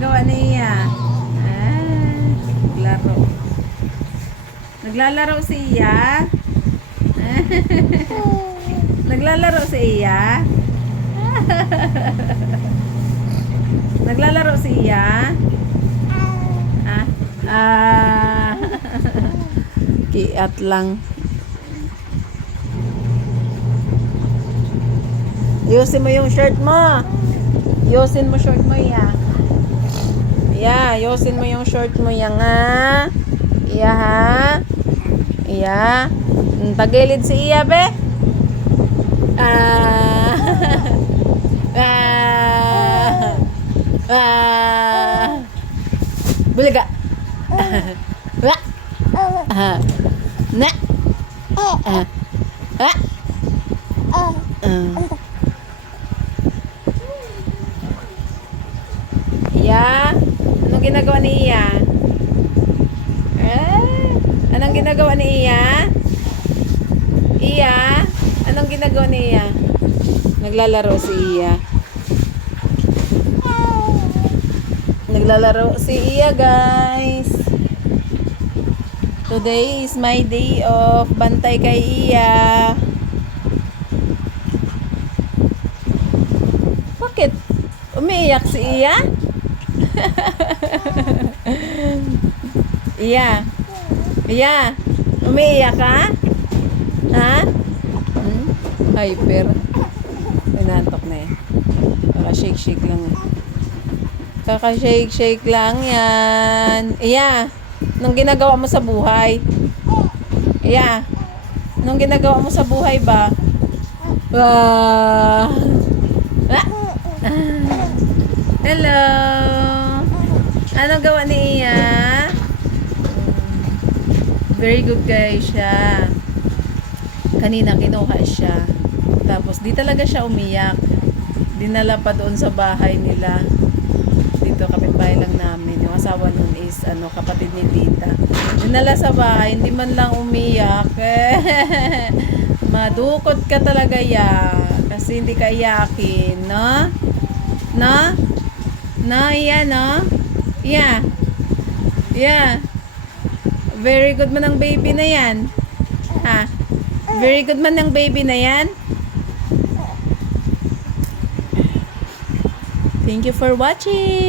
ginagawa niya? Naglaro. Naglalaro si Iya? Naglalaro si Iya? Naglalaro si Iya? Kiat lang. Ayusin mo yung shirt mo. Ayusin mo shirt mo, Iya. Iya, ayusin mo yung shirt mo, Iya nga. Iya, ha? Iya. Tagilid si Iya, be. Bulaga. Na. Iya, anong ginagawa ni Iya? Anong ginagawa ni Iya? Iya, anong ginagawa ni Iya? Naglalaro si Iya. Naglalaro si Iya, guys. Today is my day off. Bantay kay Iya. Bakit? Umiiyak si Iya? Iya. Iya. Umiiyak ka? Ha? Hyper. Inaantok na eh. Kaka-shake-shake lang eh. Kaka-shake-shake lang yan. Iya. Anong ginagawa mo sa buhay? Iya. Anong ginagawa mo sa buhay ba? Hello. Anong gawa ni Iya? Very good guys siya. Kanina kinuha siya. Tapos di talaga siya umiyak. Dinala pa doon sa bahay nila. Dito kapitbahay lang namin. Yung asawa nun is kapatid ni tita. Dinala sa bahay, hindi man lang umiyak. Madukot ka talaga ya. Kasi hindi ka iyakin, no? No? No, iya, no? Yeah. Yeah. Very good man ang baby na yan. Ha? Very good man ang baby na yan. Thank you for watching.